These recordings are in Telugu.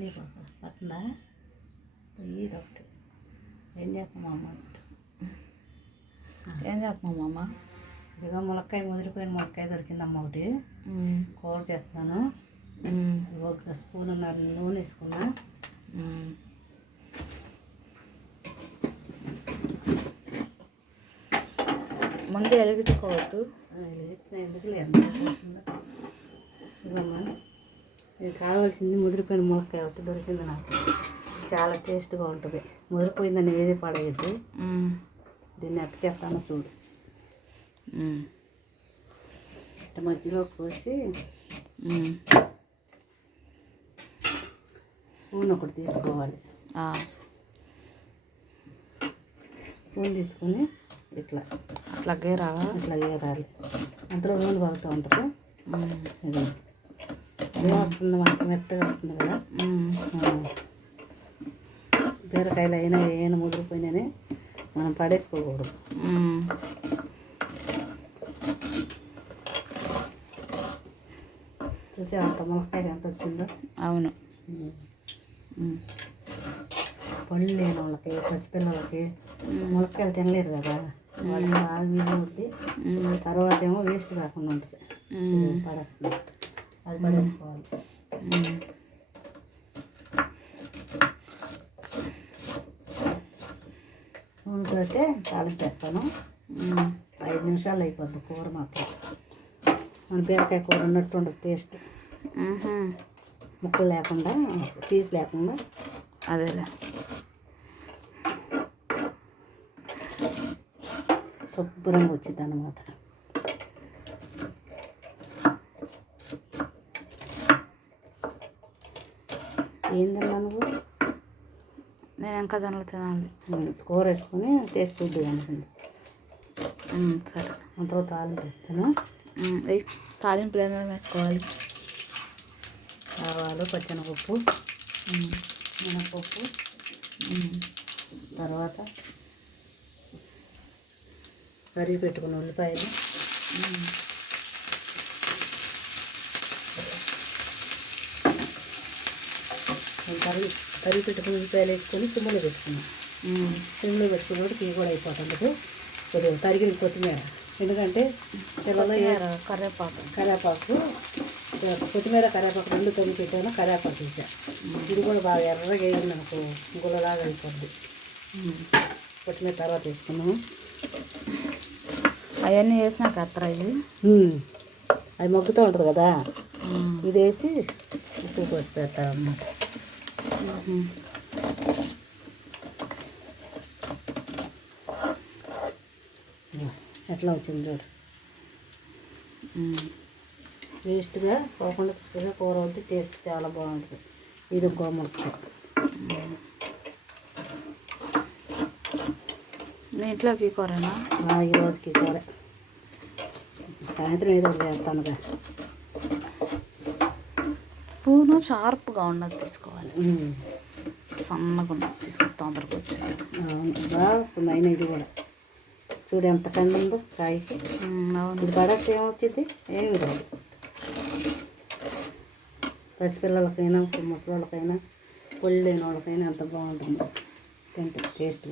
పట్టని పట్టిందా పోయి ఒకటి ఏం చేస్తాం అమ్మ? ఏం చేస్తున్నావు అమ్మ ఇదిగో ములక్కాయ ముదిరిపోయిన ములక్కాయ దొరికిందమ్మ ఒకటి. కూర చేస్తున్నాను. ఒక స్పూన్ నూనె వేసుకున్నా ముందు వెలిగించుకోవద్దు ఎందుకు ఇదమ్మా ఇది కావాల్సింది ముదిరిపోయిన ములక్కాయ ఒకటి దొరికింది నాకు. చాలా టేస్ట్గా ఉంటుంది. ముదిరిపోయిందని ఏది పడేయద్దు. దీన్ని ఎట్ట చేస్తానో చూడు ఇట్ట మధ్యలో కోసి స్పూన్ ఒకటి తీసుకోవాలి. స్పూన్ తీసుకొని ఇట్లా. అట్లా గేరాగా ఇట్లా వేయాలి అంతలో నూనె బాగుతూ ఉంటుంది. అదే వస్తుంది మనకి మెత్తగా వస్తుంది కదా. బీరకాయలు అయినా ఏమైనా ముదిరిపోయినాయని మనం పడేసుకోకూడదు. చూసే అంత ములక్కాయ ఎంత వచ్చిందో? అవును. పళ్ళు లేని వాళ్ళకి పసిపిల్లలకి ములక్కాయలు తినలేరు కదా. వాళ్ళకి బాగా వీలు ఉంటుంది తర్వాత ఏమో వేస్ట్ కాకుండా ఉంటుంది. పడేస్తుంది. అది పడేసుకోవాలి. నూనెతో అయితే తాలింపు పెడతాను ఐదు నిమిషాలు అయిపోద్ది కూర మాత్రం. మన బీరకాయ కూర ఉన్నట్టు ఉండదు టేస్ట్. ముక్కలు లేకుండా పీస్ లేకుండా. అదేలే. శుభ్రంగా వచ్చింది అనమాట ఏందన్నా నువ్వు? నేను ఇంకా దానిలో తినాలి. కూర వేసుకొని టేస్ట్ చూద్దు అనుకుంది సరే. అంతలో తాలింపు వేస్తాను. తాలింపులు ఏమేమి వేసుకోవాలి? ఆవాలు పచ్చెనపప్పు మినపప్పు తర్వాత కరిగి పెట్టుకున్న ఉల్లిపాయలు. ఉమ్, కరిగి కరిగి పెట్టుకున్న ఉల్లిపాయలు వేసుకొని సిమ్లో పెట్టుకున్నాం. సిమ్లో పెట్టుకున్నప్పుడు టీ కూడా అయిపోతుంది కొద్దిగా తరిగిన కొత్తిమీర. ఎందుకంటే కరివేపాకు. కరివేపాకు కొత్తిమీర కరివేపాకు రెండు తొమ్మిది పెట్టాను కరివేపాకు వేసా ఇది కూడా బాగా ఎర్రగా వేయండి నాకు గుల్లలాగా అయిపోద్ది. కొత్తిమీర తర్వాత వేసుకున్నాము అవన్నీ వేసినాక ఎత్తరా ఇది అది మగ్గుతూ ఉంటుంది కదా. ఇది వేసి ఉప్పు పోసి ఉమ్, ఎట్లా వచ్చింది చూడు. ఉమ్. టేస్ట్గా పోకుండా చక్కగా కూర అవుతుంది టేస్ట్ చాలా బాగుంటుంది. ఇది గోమూలకాయ నీ ఇంట్లోకి కూరనా? ఈ రోజుకి కూర. సాయంత్రం ఏదో చేస్తానుగా స్పూను షార్ప్గా ఉన్నది తీసుకోవాలి. సన్నగా ఉన్నది తీసుకొని తొందరగా వచ్చింది అవును, బాగా వస్తుంది అయినా ఇది కూడా. చూడు ఎంత కండి ఉందో కాయకి. అవును. పడేస్తే ఏమొచ్చింది? ఏమి రాదు పసిపిల్లలకైనా ముసలిళ్ళకైనా పొల్లి లేని వాళ్ళకైనా ఎంత బాగుంటుంది. తింటే టేస్ట్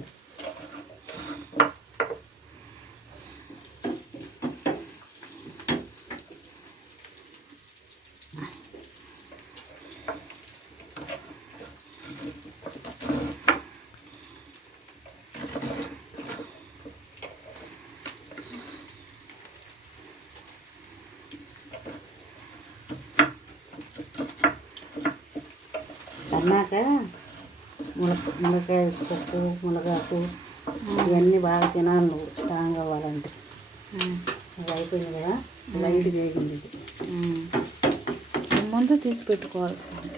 అన్నాక ములక మునక్కాయ పప్పు మునగాకు ఇవన్నీ బాగా తినాలి నువ్వు స్ట్రాంగ్ అవ్వాలంటే. ఇది అయిపోయింది కదా? లైట్ వేగింది ముందు తీసి పెట్టుకోవాల్సింది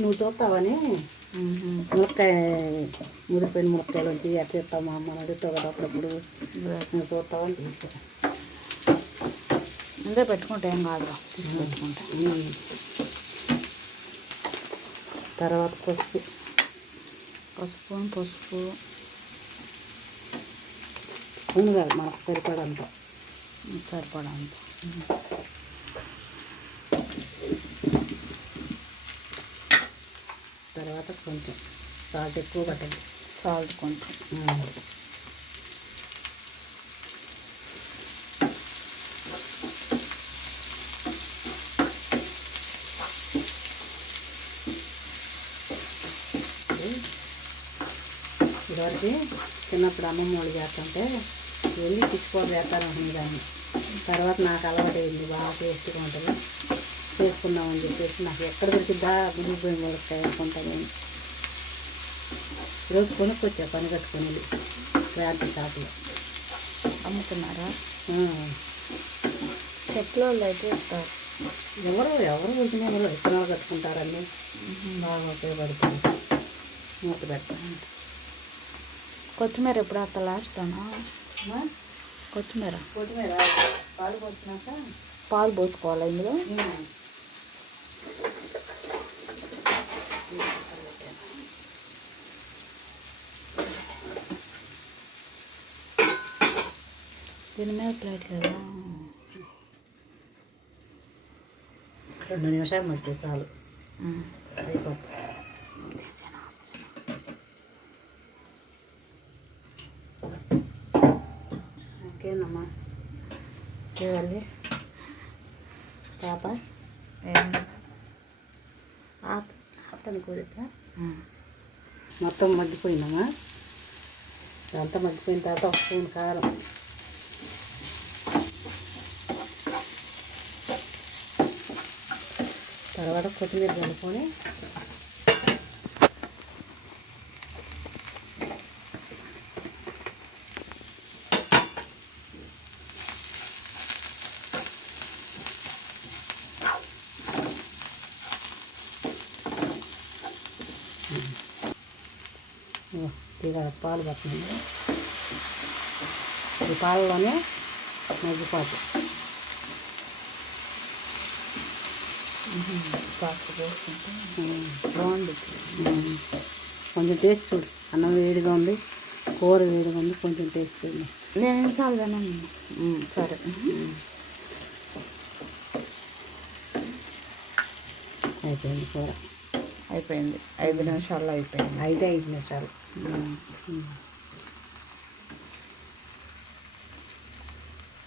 నువ్వు చూస్తావని మునక్కాయ మురిపోయిన మునక్కాయలు వచ్చి ఎట్లా ఇస్తావు మా అమ్మ అడుగుతావు కదా అప్పుడప్పుడు. నువ్వు చూస్తావని తీసా ముందే పెట్టుకుంటే ఏం తీసి పెట్టుకుంటే. తర్వాత పసుపు. పసుపు పసుపు. అవును కాదు మనకు సరిపడంత. సరిపడంత. తర్వాత కొంచెం సాల్ట్ ఎక్కువ పట్టండి సాల్ట్ కొంచెం. ఇదివరకు చిన్నప్పుడు అమ్మమ్మ వాళ్ళు చేస్తుంటే వెళ్ళి పిచ్చిపోటు చేస్తారనుకుంది దాన్ని. తర్వాత నాకు అలవాటు అయింది బాగా టేస్ట్గా ఉంటుంది. చేసుకుందామని చెప్పేసి నాకు ఎక్కడ దొరికిద్దా గుడి పోయి ముడతాయి అనుకుంటాను నేను. ఈరోజు కొనుక్కొచ్చా పని కట్టుకొని వెళ్ళి క్రాంతి షాప్లో. అమ్ముతున్నారా. చెట్లో అయితే ఇస్తారు. ఎవరు ఎవరు ఉడికిన వాళ్ళు విత్తనాలు కట్టుకుంటారని బాగా ఉపయోగపడుతుంది. మూత పెడతాను కొత్తిమీర ఎప్పుడు అత్త లాస్ట్ అనా కొత్తిమీర. కొత్తిమీర? పాలు పోసినాక? పాలు పోసుకోవాలి ఇందులో? దీని మీద ప్లేట్ లేదా? రెండు నిమిషాలు మట్టి చాలు. అయిపోతుంది. ఓకేనమ్మా చేయాలి. పాప అతను మొత్తం మగ్గిపోయిందమ్మా ఇదంతా మగ్గిపోయిన తర్వాత ఒక స్పూన్ కారం. తర్వాత కొత్తిమీర కలుపుకొని ఇక పాలు పట్టినాయి ఈ పాలలోనే ఉమ్. బాగుంది. కొంచెం టేస్ట్ చూడు. అన్నం వేడిగా ఉంది కూర వేడిగా ఉంది కొంచెం టేస్ట్ చూడు. నేను ఎన్నిసార్లు తిన్నాను. సరే. అయిపోయింది కూర. అయిపోయింది. ఐదు నిమిషాల్లో అయిపోయింది. అయితే ఐదు నిమిషాలు.